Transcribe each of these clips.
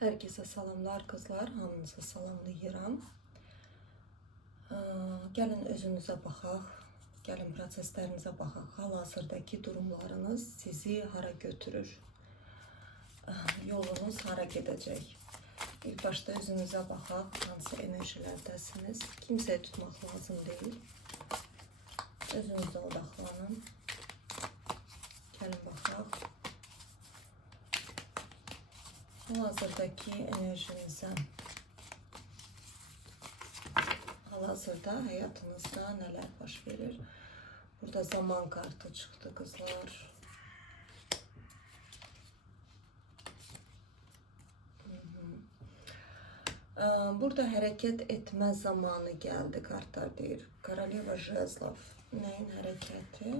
Herkese salamlar kızlar, hamınızı salamlayıram. Gəlin özünüzə baxaq, gəlin proseslərinizə baxaq. Hal-hazırdakı durumlarınız sizi hara götürür? Yolunuz hara gedəcək? İlk başta özünüzə baxaq, hansı enerjilərdəsiniz? Kimsəyə tutmaq lazım deyil. Özünüzə odaqlanın. Gəlin baxaq. Hal-hazırdakı enerjinizə, hal-hazırda həyatınızda nələr baş verir? Burada zaman kartı çıxdı qızlar. Burada hərəkət etmə zamanı gəldi, kartlar deyir. Koroleva Jezlov. Nəyin hərəkəti?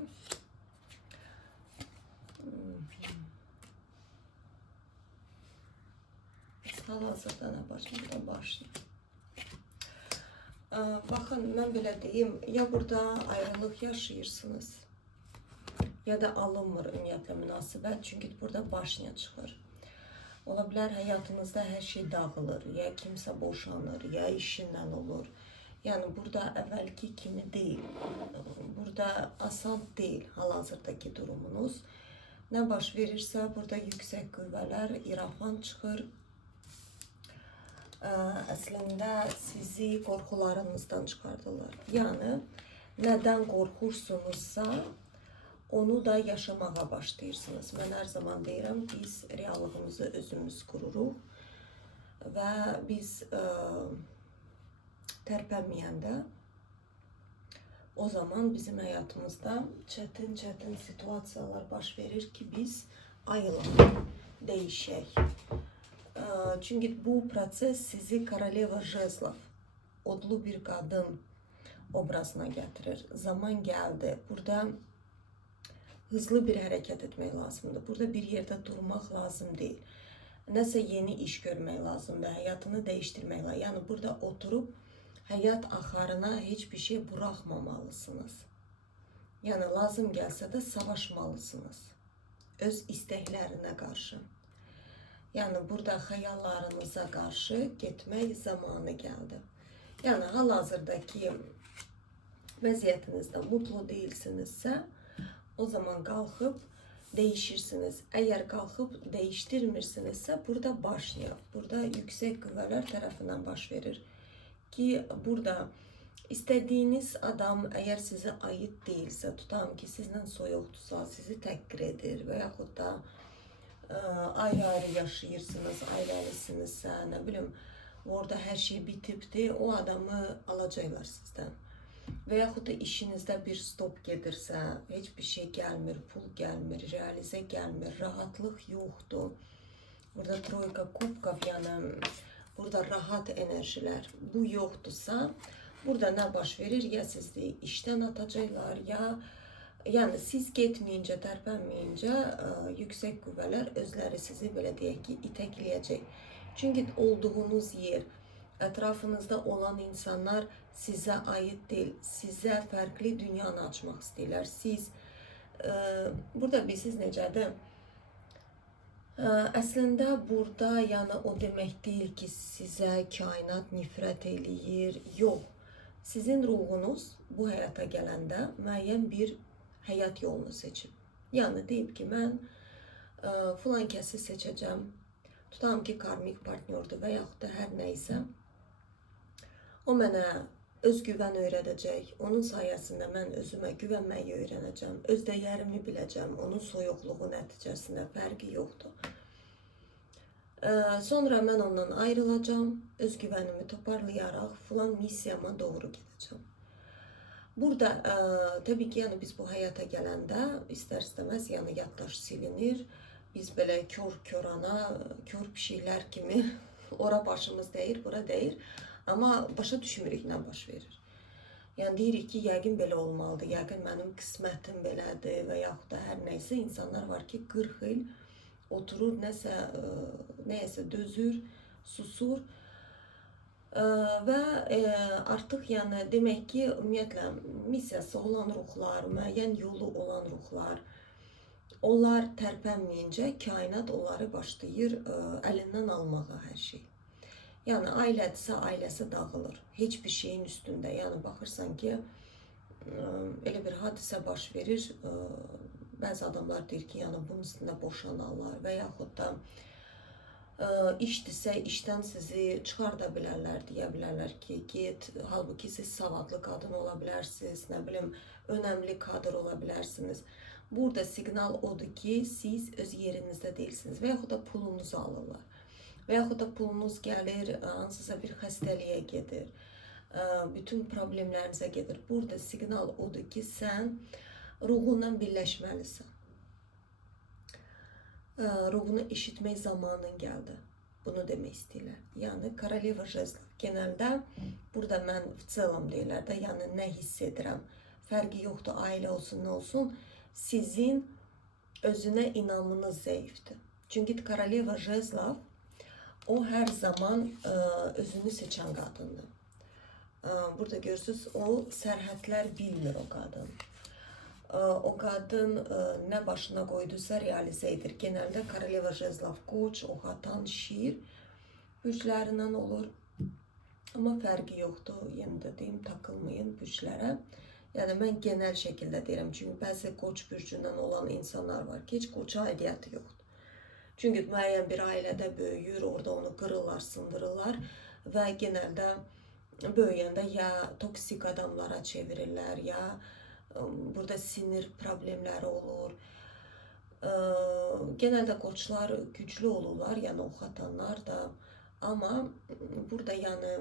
Hal-hazırda nə başlayır? Baxın, mən belə deyim, ya burada ayrılıq yaşayırsınız, ya da alınmır ümumiyyətlə münasibət, çünki burada başına çıxır. Ola bilər həyatınızda hər şey dağılır, ya kimsə boşanır, ya işindən olur. Yəni burada əvvəlki kimi deyil, burada asan deyil hal-hazırdakı durumunuz. Nə baş verirsə, burada yüksək qüvvələr, irafan çıxır. Əslində sizi qorxularınızdan çıxardırlar. Yəni, nədən qorxursunuzsa, onu da yaşamağa başlayırsınız. Mən hər zaman deyirəm, biz reallığımızı özümüz qururuq və biz tərpənməyəndə o zaman bizim həyatımızda çətin situasiyalar baş verir ki, biz ayılaq, değişək. Çünkü bu proses sizi Koroleva Jezlov, odlu bir kadın obrazına getirir. Zaman geldi. Burada hızlı bir hareket etmek lazımdır. Burada bir yerde durmak lazım değil. Nəsə yeni iş görmək lazımdır. Hayatını değiştirmək lazımdır. Yani burada oturup hayat axarına hiçbir şey bırakmamalısınız. Yani lazım gelse de savaşmalısınız. Öz istəklərinə qarşı. Yani burada hayallarınıza karşı gitmek zamanı geldi. Yani hal-hazırdaki vəziyyətinizdə mutlu değilsinizsə, o zaman qalxıb değişirsiniz. Eğer kalkıp değiştirmirsinizsə, burada başlayaq. Burada yüksek qüvvələr tərəfindən baş verir. Ki burada istediğiniz adam eğer size ait değilse, tutam ki sizlə soyuqdursa, sizi təhqir edir və yaxud da ayrı yaşayırsınız, ailəlisinizsə, nə bilim, orada hər şey bitibdir, o adamı alacaqlar sizdən. Və yaxud da işinizdə bir stop gedirsə, heç bir şey gəlmir, pul gəlmir, realizə gəlmir, rahatlıq yoxdur. Burada troyka kubkov, yəni burada rahat enerjilər, bu yoxdursa, burada nə baş verir? Ya sizi işdən atacaqlar, ya yani siz getməyincə, tərpənməyincə yüksək qüvvələr özləri sizi belə deyək ki, itəkləyəcək. Çünki olduğunuz yer, ətrafınızda olan insanlar sizə ait deyil, sizə fərqli dünyanı açmaq istəyirlər. Siz, burada bilirsiniz necədir? Əslində burada yəni o demək deyil ki, sizə kainat nifrət eləyir, yox. Sizin ruhunuz bu həyata gələndə müəyyən bir həyat yolunu seçib. Yəni deyib ki, mən filan kəsi seçəcəm. Tutam ki, karmik partnyordur və yaxud da hər nəysə. O mənə özgüvən öyrədəcək. Onun sayəsində mən özümə güvənməyi öyrənəcəm. Öz dəyərimi biləcəm. Onun soyuqluğu nəticəsində fərqi yoxdur. Sonra mən ondan ayrılacağım. Özgüvənimi toparlayaraq filan missiyama doğru gedəcəm. Burada tabii ki yani biz bu hayata gələndə istər-istəməz yəni yaddaş silinir. Biz belə kör ana, kör pişiklər kimi ora başımız deyir, bura deyir. Amma başa düşmürük nə baş verir. Yəni deyirik ki, yəqin belə olmalıdır, yəqin mənim qismətim belədir və yaxud da hər nəysə. İnsanlar var ki, 40 il oturur, nəyəsə dözür, susur. Və artıq yəni demək ki, ümumiyyətlə missiyası olan ruhlar, müəyyən yolu olan ruhlar Onlar tərpənməyincə kainat onları başlayır əlindən almağa hər şey. Yəni ailədirsə ailəsi dağılır. Heç bir şeyin üstündə. Yəni baxırsan ki, elə bir hadisə baş verir. Bəzi adamlar deyir ki, yəni bunun üstündə boşanarlar və yaxud da işdirsə işdən sizi çıxarda bilərlər, deyə bilərlər ki, get. Halbuki siz savadlı qadın ola bilərsiniz, nə bilim, önəmli kadr ola bilərsiniz. Burada siqnal odur ki, siz öz yerinizdə deyilsiniz və yaxud da pulunuzu alırlar. Və yaxud da pulunuz gəlir, hansısa bir xəstəliyə gedir, bütün problemlərinizə gedir. Burada siqnal odur ki, sən ruhundan birləşməlisən. Ruhunu eşitmək zamanın gəldi. Bunu demək istəyirlər. Yəni, Koroleva Jezlov. Genəldə, burada mən v целом deyirlər də, yəni nə hiss edirəm. Fərqi yoxdur, ailə olsun, nə olsun. Sizin özünə inamınız zəifdir. Çünki Koroleva Jezlov, o hər zaman özünü seçən qadındır. Burada görürsünüz, o sərhədlər bilmir o qadın. O qadın nə başına qoyduysa realizə edir. Genəldə Koroleva Jezlov Qoç, Oğatan, Şir bürclərindən olur. Amma fərqi yoxdur. Yenə də deyim, takılmayın bürclərə. Yəni mən genəl şəkildə deyirəm. Çünki bəzi Qoç bürcündən olan insanlar var ki, heç Qoça aidiyyəti yoxdur. Çünki müəyyən bir ailədə böyüyür, orada onu qırırlar, sındırırlar və genəldə böyüyəndə ya toksik adamlara çevirirlər, ya burada sinir problemləri olur. Genəldə qoçlar güclü olurlar, yəni oxatanlar da. Amma burada yəni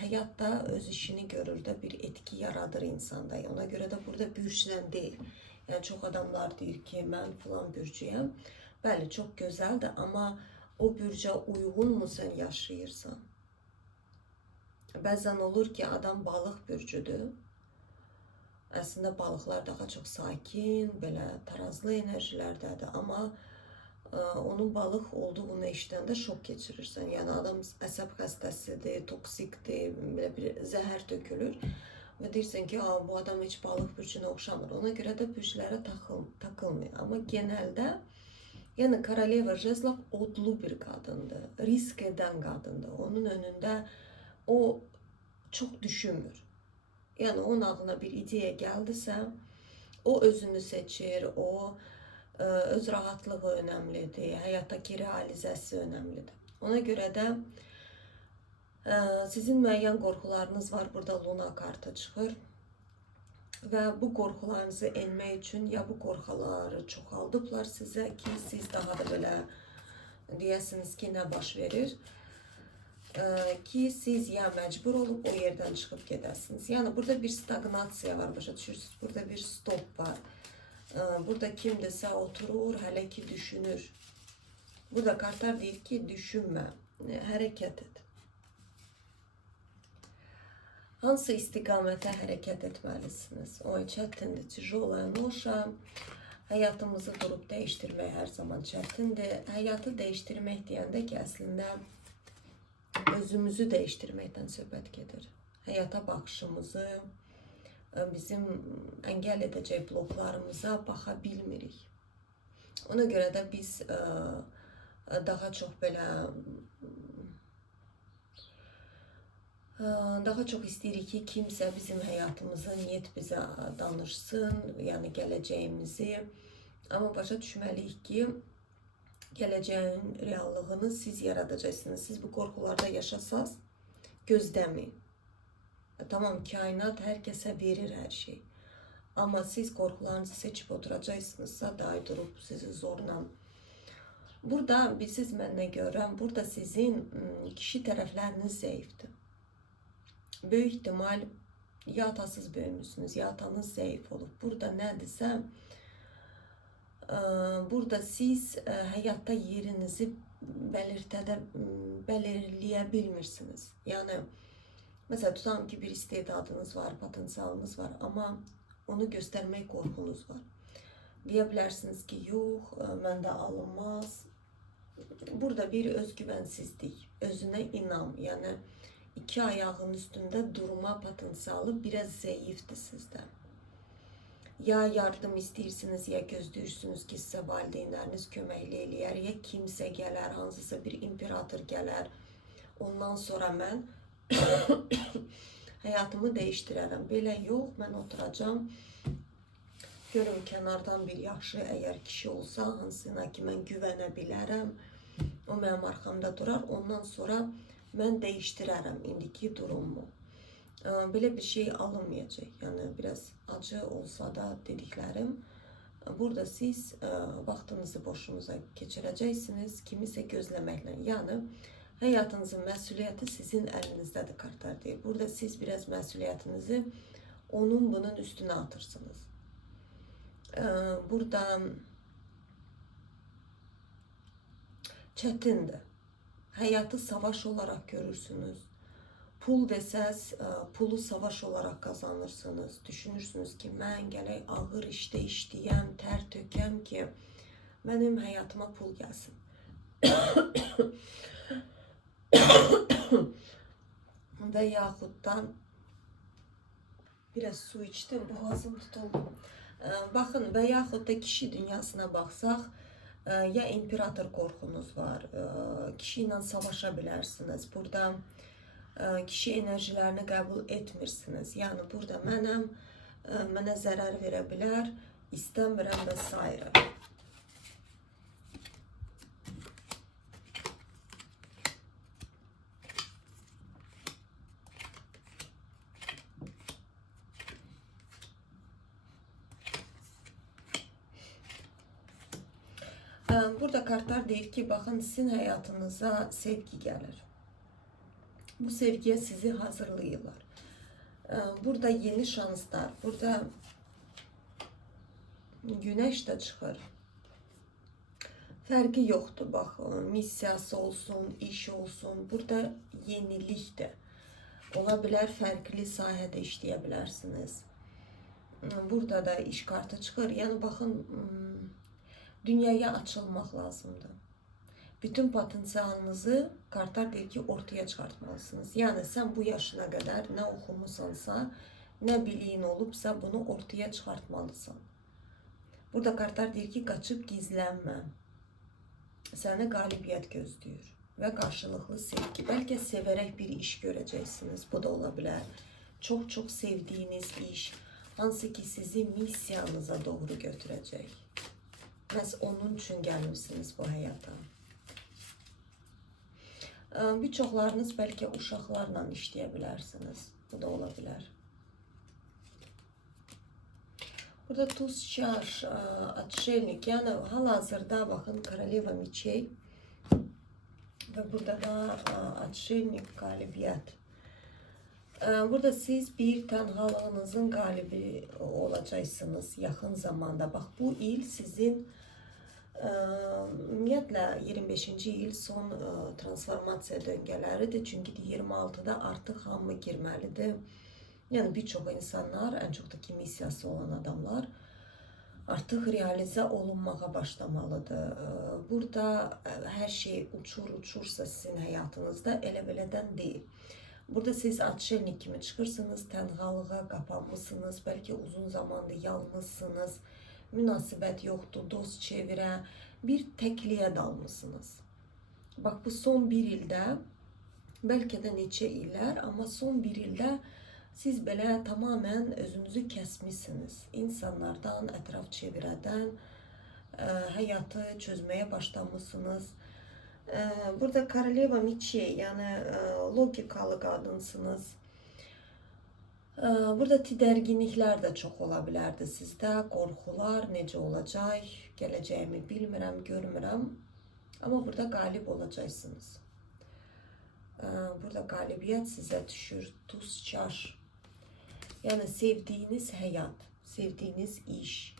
həyatda öz işini görür də bir etki yaradır insanda. Ona görə də burada bürclə deyil. Yəni çox adamlar deyir ki, mən filan bürcüyəm. Bəli, çox gözəldir, amma o bürcə uyğunmu sən yaşayırsan? Bəzən olur ki, adam balıq bürcüdür. Əslində balıqlar daha çox sakin, belə tarazlı enerjilərdədir, amma onun balıq olduğunu eşidəndə şok keçirirsən. Yəni adam əsəb xəstəsidir, toksikdir, belə bir zəhər tökülür və deyirsən ki, bu adam heç balıq bürcünə oxşamır. Ona görə də bürclərə takılmıyor. Amma genəldə, yəni Koroleva Jezlov odlu bir qadındır, risk edən qadındır. Onun önündə o çox düşünmür. Yəni, onun ağlına bir ideya gəldisə, o özünü seçir, o öz rahatlığı önəmlidir, həyatdakı realizəsi önəmlidir. Ona görə də sizin müəyyən qorxularınız var, burada Luna kartı çıxır və bu qorxularınızı enmək üçün ya bu qorxuları çoxaldıblar sizə ki, siz daha da belə deyəsiniz ki, nə baş verir? Ki siz ya məcbur olub o yerdən çıxıb gedəsiniz. Yəni burada bir stagnasiya var, başa düşürsünüz. Burada bir stop var. Burada kimdirsə oturur, hələ ki düşünür. Burada kartlar deyir ki, düşünmə, hərəkət et. Hansı istiqamətə hərəkət etməlisiniz? O çətindir, tijolaya noşa. Həyatımızı durub dəyişdirmək hər zaman çətindir. Həyatı dəyişdirmək deyəndə ki, əslində özümüzü dəyişdirməkdən söhbət gedir. Həyata baxışımızı, bizim əngəl edəcək bloklarımıza baxa bilmirik. Ona görə də biz daha çox belə daha çox istəyirik ki, kimsə bizim həyatımızı niyyət bizə danışsın, yəni gələcəyimizi. Amma başa düşməliyik ki, gələcəyin reallığını siz yaradacaqsınız. Siz bu qorxularda yaşasaz, gözləməyin. Tamam, kainat hər kəsə verir hər şey. Amma siz qorxularınızı seçib oturacaqsınızsa, dahi durub sizi zorla. Burada, siz mən nə görürəm, burada sizin kişi tərəfləriniz zəifdir. Böyük ihtimal ya atasız böyümüsünüz, ya atanız zəif olub. Burada nədirsə, burada siz həyatda yerinizi belirləyə bilmirsiniz. Yəni, məsələn, tutalım ki, bir istedadınız var, potensialınız var, amma onu göstərmək qorxunuz var. Deyə bilərsiniz ki, yox, məndə alınmaz. Burada bir özgüvənsizlik, özünə inam, yəni iki ayağın üstündə durma potensialı biraz zəifdir sizdə. ya yardım istəyirsiniz, ya gözləyirsiniz ki, sizə valideynləriniz köməkli eləyər, ya kimsə gələr, hansısa bir imperator gələr. Ondan sonra mən həyatımı dəyişdirərəm. Belə yox, mən oturacam. Görüm kənardan bir yaxşı əgər kişi olsa, hansına ki mən güvənə bilərəm. O mənim arxamda durar. Ondan sonra mən dəyişdirərəm indiki durumumu. Belə bir şey alınmayacaq. Yəni biraz acı olsa da dediklərim. Burada siz vaxtınızı boşunuza keçirəcəksiniz. Kimisə gözləməklə. Yəni həyatınızın məsuliyyəti sizin əlinizdədir, kartlar deyir. Burada siz biraz məsuliyyətinizi onun bunun üstünə atırsınız. Burada çətindir. Həyatı savaş olaraq görürsünüz. Pul desəz, pulu savaş olaraq qazanırsınız. Düşünürsünüz ki, mən gələk ağır işdə işləyəm, tər tökəm ki, mənim həyatıma pul gəlsin. Və yaxud da biraz su içdim, boğazım tutuldu. Baxın, və yaxud da kişi dünyasına baxsaq, ya imperator qorxunuz var, kişi ilə savaşa bilərsiniz. Burada kişi enerjilərini qəbul etmirsiniz. Yəni burada mənə zərər verə bilər, istəmirəm və s. Burada kartlar deyir ki, baxın, sizin həyatınıza sevgi gəlir. Bu sevgiyə sizi hazırlayırlar. Burada yeni şanslar, burada güneş də çıxır. Fərqi yoxdur, bax, missiyası olsun, iş olsun, burada yenilikdir. Ola bilər, fərqli sahədə işləyə bilərsiniz. Burada da iş kartı çıxır. Yəni, baxın, dünyaya açılmaq lazımdır. Bütün potensialınızı kartlar deyir ki, ortaya çıxartmalısınız. Yəni, sən bu yaşına qədər nə oxumusansa, nə biliyin olubsa, bunu ortaya çıxartmalısan. Burada kartlar deyir ki, qaçıb gizlənmə. Səni qalibiyyət gözləyir və qarşılıqlı sevgi. Bəlkə sevərək bir iş görəcəksiniz, bu da ola bilər. Çox-çox sevdiyiniz iş, hansı ki sizi missiyanıza doğru götürəcək. Məhz onun üçün gəlmişsiniz bu həyata. Bir çoxlarınız bəlkə uşaqlarla işləyə bilərsiniz. Bu da ola bilər. Burada tuz, çaş, atşelnik. Yəni hal-hazırda baxın, Koroleva Miçey və burada da atşelnik, qalibiyyət. Burada siz bir tənhalığınızın qalibi olacaqsınız yaxın zamanda. Bax, bu il sizin ümumiyyətlə 25-ci il son transformasiya döngələridir. Çünki 26-da artıq hamı girməlidir. Yəni bir çox insanlar, ən çox da ki missiyası olan adamlar artıq realizə olunmağa başlamalıdır. Burada hər şey uçursa sizin həyatınızda elə belədən deyil. Burada siz atşelnik kimi çıxırsınız, tənhalığa qapanmışsınız, bəlkə uzun zamandır yalnızsınız, münasibət yoxdur, dost çevirə, bir təkliyə dalmışsınız. Bax, bu son bir ildə, bəlkə də neçə illər, amma son bir ildə siz belə tamamən özünüzü kəsmişsiniz. İnsanlardan, ətraf çevirədən həyatı çözməyə başlamışsınız. Burada Koroleva Miçey, yəni logikalı qadınsınız. Burada didərginliklər də çox ola bilərdi sizdə, qorxular necə olacaq, gələcəyimi bilmirəm, görmürəm. Amma burada qalib olacaqsınız. Burada qalibiyyət sizə düşür, tuz, çaş. Yəni sevdiyiniz həyat, sevdiyiniz iş,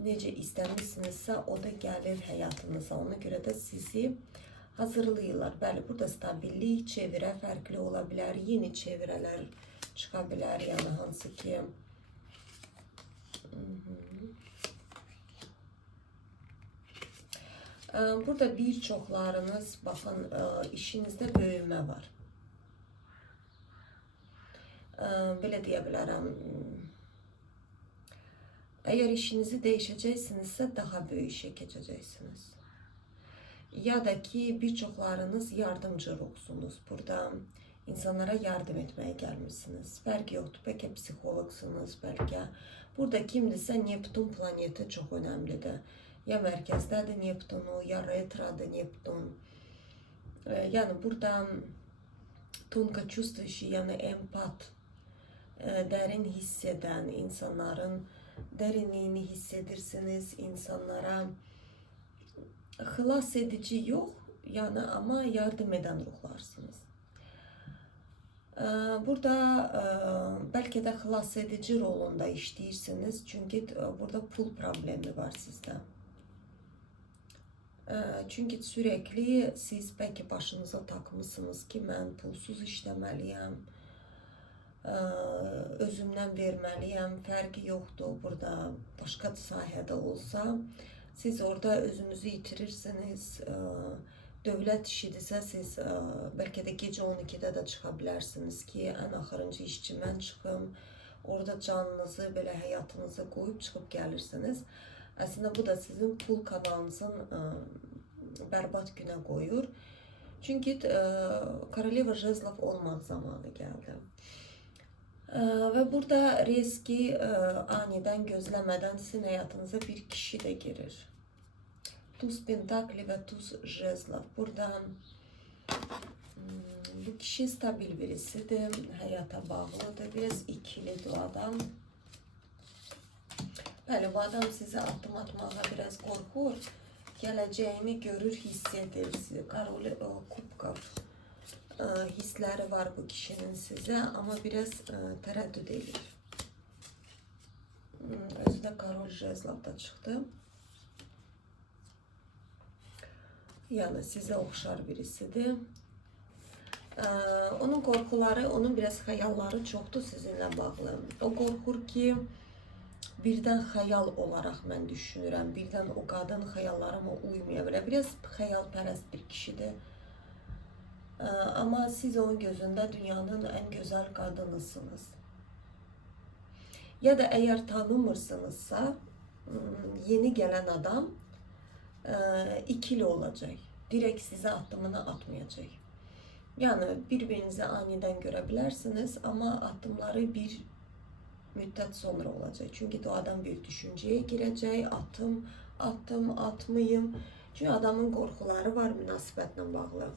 necə istəmişsinizsə o da gəlir həyatınıza. Ona görə də sizi hazırlayırlar. Bəli, burada stabillik, çevirə fərqli ola bilər, yeni çevirələr çıxa bilər, yəni hansı ki burada bir çoxlarınız, baxın, işinizdə böyümə var. Belə deyə bilərəm, Eğer işinizi değişeceksinizse daha büyük işe geçeceksiniz. Ya da ki birçoklarınız yardımcı ruhsunuz. Burada insanlara yardım etmeye gelmişsiniz. Belki yoktu, belki psikologsunuz, belki. Burada kimdirsə Neptun planeti çok önemlidir. Ya merkezdedir Neptunu, ya retroda Neptun. Yani burada tонко чувствующий, yani empat, derin hisseden insanların derinliğini hissedirsiniz. İnsanlara xilas edici yok, yani ama yardım eden ruhlarsınız. Burada belki de xilas edici rolunda işləyirsiniz, çünkü burada pul problemi var sizde. Çünkü sürekli siz belki başınıza takmışsınız ki ben pulsuz işləməliyəm, özümdən verməliyəm, fərqi yoxdur burada başqa sahədə olsa. Siz orada özünüzü itirirsiniz. Dövlət işidirsə siz belki de gece 12'de de çıxabilirsiniz ki, en axırıncı işçi mən çıxım. Orada canınızı, belə həyatınızı qoyub çıxıb gəlirsiniz. Aslında bu da sizin pul kanalınızın berbat güne koyur. Çünkü Koroleva Jezlov olmaq zamanı geldi. Ve burada riski aniden gözlemeden sizin hayatınıza bir kişi de girir. Tuz Pentakli ve Tuz Jezlov. Burada bu kişi stabil birisidir, hayata bağlıdır, biraz ikilidir o adam. Bəli, bu adam size adım atmağa biraz qorxur, gələcəyini görür, hissedir. Karol Kubkov hisləri var bu kişinin size, ama biraz tereddüt edir. Özü de Karol Jezlov'da çıktı. Yani size oxşar birisidir. Onun qorxuları, onun biraz xəyalları çoxdur sizinle bağlı. O qorxur ki, birdən xəyal olaraq mən düşünürəm, birdən o qadın xəyallarıma uymaya bilər. Biraz xəyalpərəst bir kişidir. Ama siz onun gözünde dünyanın en güzel kadınısınız. Ya da eğer tanımırsınızsa yeni gelen adam ikili olacak. Direkt size adımını atmayacak. Yani birbirinizi aniden görebilirsiniz ama adımları bir müddet sonra olacak. Çünkü o adam bir düşünceye girecek. Attım, atmayayım. Çünkü adamın qorxuları var münasibətle bağlı.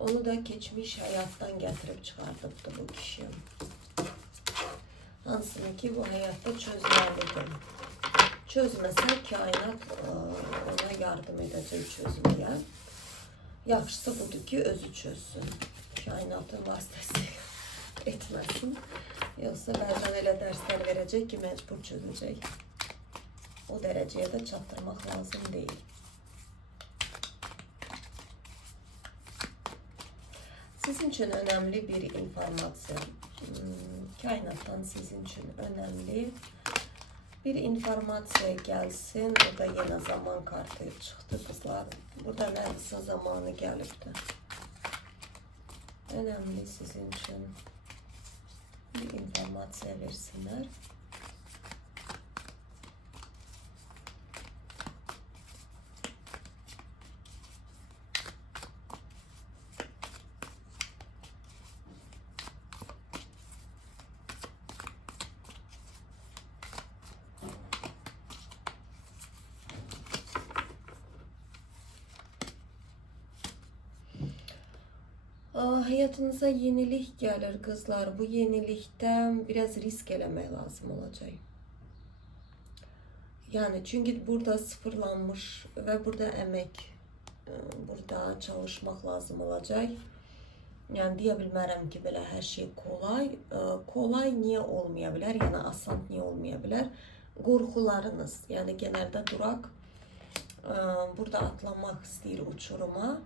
Onu da geçmiş hayattan getirip çıkartıbdı bu kişi. Hansını ki bu hayatta çözmelidir. Çözmese kainat ona yardım edecek çözmeye. Yaxşısı budur ki özü çözsün. Kainatın vasitesi etmesin. Yoksa bazen öyle dersler verecek ki mecbur çözecek. O dereceye de çattırmak lazım değil. Sizin için önemli bir informasyon. Kainattan sizin için önemli bir informasyon gelsin. O da yine zaman kartı çıktı kızlar. Burada neredeyse zamanı gelipti. Önemli sizin için bir informasyon versinler. Hayatınıza yenilik gelir kızlar. Bu yenilikten biraz risk eləmək lazım olacak. Yani çünkü burada sıfırlanmış ve burada emek, burada çalışmak lazım olacak. Yani deyə bilmərəm ki, belə hər şey kolay. Kolay niye olmaya bilər? Yani asan niye olmaya bilər? Qorxularınız, yani genelde durak burada atlamak istəyir uçuruma.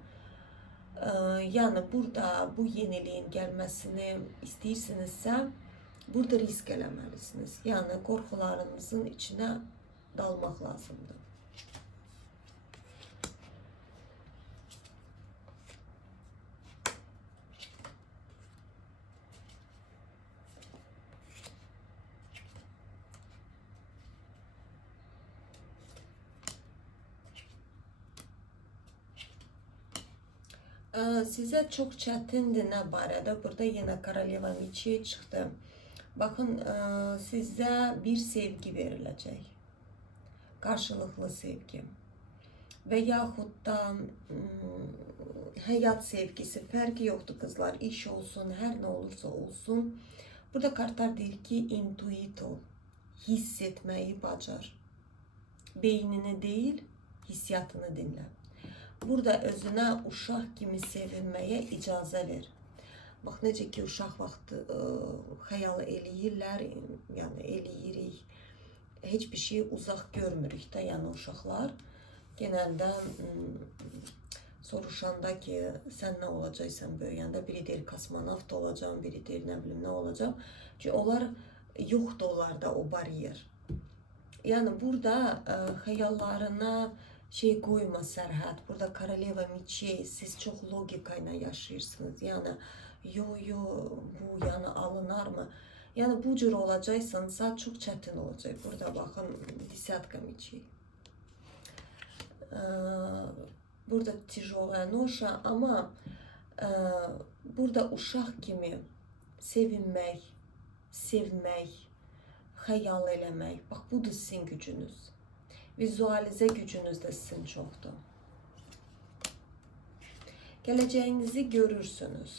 Yani burada bu yeniliğin gelmesini istəyirsinizsə, burada risk eləməlisiniz. Yani qorxularınızın içine dalmaq lazımdır. Sizə çox çətindir nə barədə? Burada yenə Koroleva Meçi çıxdı. Baxın, sizə bir sevgi veriləcək. Qarşılıqlı sevgi. Və yaxud da həyat sevgisi, fərqi yoxdur qızlar, iş olsun, hər nə olursa olsun. Burada kartlar deyir ki, intuit ol, hiss etməyi bacar. Beynini deyil, hissiyatını dinlə. Burada özünə uşaq kimi sevinməyə icazə ver. Bax, necə ki, uşaq vaxtı xəyal eləyirlər, yəni eləyirik. Heç bir şeyi uzaq görmürük də, yəni uşaqlar. Genəldə soruşanda ki, sən nə olacaqsan böyüyəndə, biri deyir kosmonavt olacaq, biri deyir nə bilim nə olacaq. Ki, onlar yoxdur onlarda o bariyer. Yəni burada xəyallarına şey qoyma sərhəd. Burada Koroleva Meçi, siz çox logika ilə yaşayırsınız. Yəni bu yəni alınarmı? Yəni bu cür olacaqsansa çox çətin olacaq. Burada baxın, desatka Meçi. Burada tijolaya noşa, amma burada uşaq kimi sevinmək, sevmək, xəyal eləmək. Bax, budur sizin gücünüz. Vizualizə gücünüz də sizin çoxdur. Gələcəyinizi görürsünüz.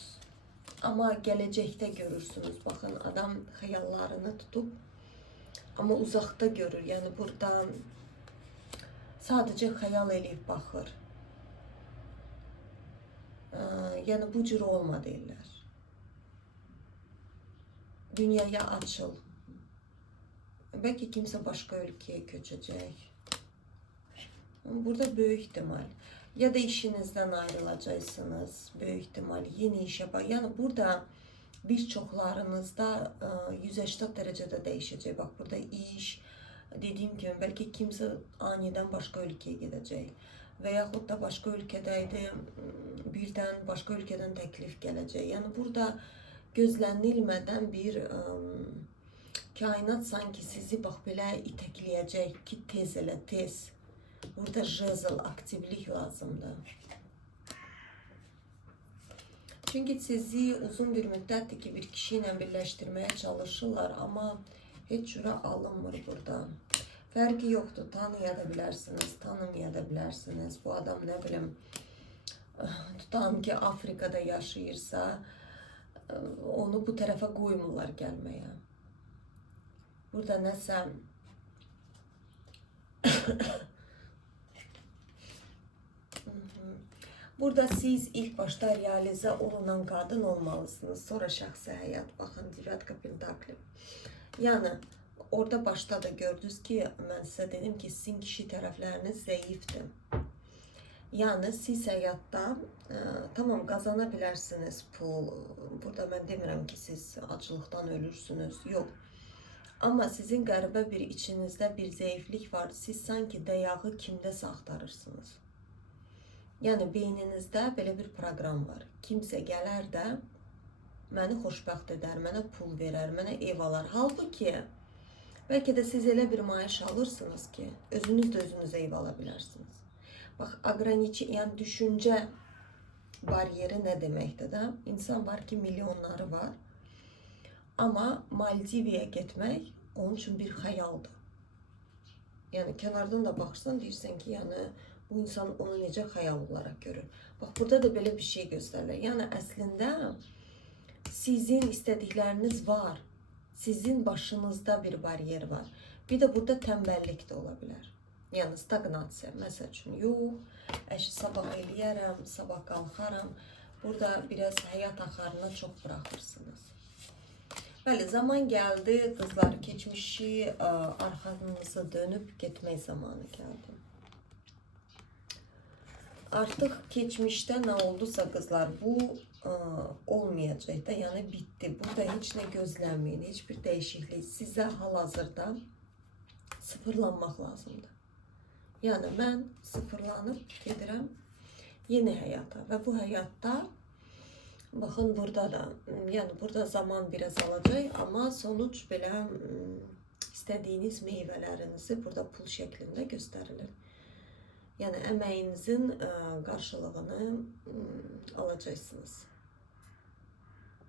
Amma gələcəkdə görürsünüz. Baxın, adam xəyallarını tutub, amma uzaqda görür. Yəni burada sadəcə xəyal eləyib baxır. Yəni bu cür olma deyirlər. Dünyaya açıl. Bəlkə kimsə başqa ölkəyə köçəcək. Burada böyük ihtimal. Ya da işinizdən ayrılacaqsınız. Böyük ihtimal. Yeni işə bax. Yəni burada bir çoxlarınızda 180 dərəcədə dəyişəcək. Bax, burada iş, dediyim kimi, bəlkə kimsə anidən başqa ölkəyə gedəcək. Və yaxud da başqa ölkədəydi, birdən başqa ölkədən təklif gələcək. Yəni burada gözlənilmədən bir kainat sanki sizi bax belə itəkləyəcək ki, tez elə, tez. Burada jezl, aktivlik lazımdır. Çünki sizi uzun bir müddətdir ki, bir kişi ilə birləşdirməyə çalışırlar, amma heç cürə alınmır burada. Fərqi yoxdur, tanıya da bilərsiniz, tanımaya da bilərsiniz. Bu adam, nə bilim, tutam ki, Afrikada yaşayırsa, onu bu tərəfə qoymurlar gəlməyə. Burada nəsə burada siz ilk başta realizə olunan qadın olmalısınız. Sonra şəxsi həyat, baxın, Devatka Pentakli. Yəni, orada başda da gördünüz ki, mən sizə dedim ki, sizin kişi tərəfləriniz zəifdir. Yəni, siz həyatda tamam qazana bilərsiniz pul. Burada mən demirəm ki, siz acılıqdan ölürsünüz. Yox. Amma sizin qəribə bir içinizdə bir zəiflik var. Siz sanki dayağı kimdəsə axtarırsınız. Yəni, beyninizdə belə bir proqram var. Kimsə gələr də məni xoşbəxt edər, mənə pul verər, mənə ev alar. Halbuki, bəlkə də siz elə bir maaş alırsınız ki, özünüz də özünüzə ev ala bilərsiniz. Bax, yəni düşüncə bariyeri nə deməkdir də? İnsan var ki, milyonları var. Amma Maldiviya getmək onun üçün bir xəyaldır. Yəni, kənardan da baxırsan, deyirsən ki, yəni, bu insan onu necə xəyal olaraq görür. Bax, burada da belə bir şey göstərilir. Yəni, əslində sizin istədikləriniz var. Sizin başınızda bir bariyer var. Bir də burada tənbəllik də ola bilər. Yəni, stagnasiya. Məsəl üçün, yox, sabah eləyərəm, sabah qalxaram. Burada biraz həyat axarına çox buraxırsınız. Bəli, zaman gəldi, qızlar, keçmişi arxanızı dönüb getmək zamanı gəldi. Artıq keçmişdə nə oldusa qızlar, bu olmayacaq da, yəni bitdi. Burada heç nə gözləməyin, heç bir dəyişiklik. Sizə hal-hazırda sıfırlanmaq lazımdır. Yəni mən sıfırlanıb gedirəm yeni həyata və bu həyatda, baxın burada da, yəni burada zaman biraz alacaq, amma sonuç belə istədiyiniz meyvələrinizi burada pul şəklində göstərilir. Yəni əməyinizin qarşılığını alacaqsınız.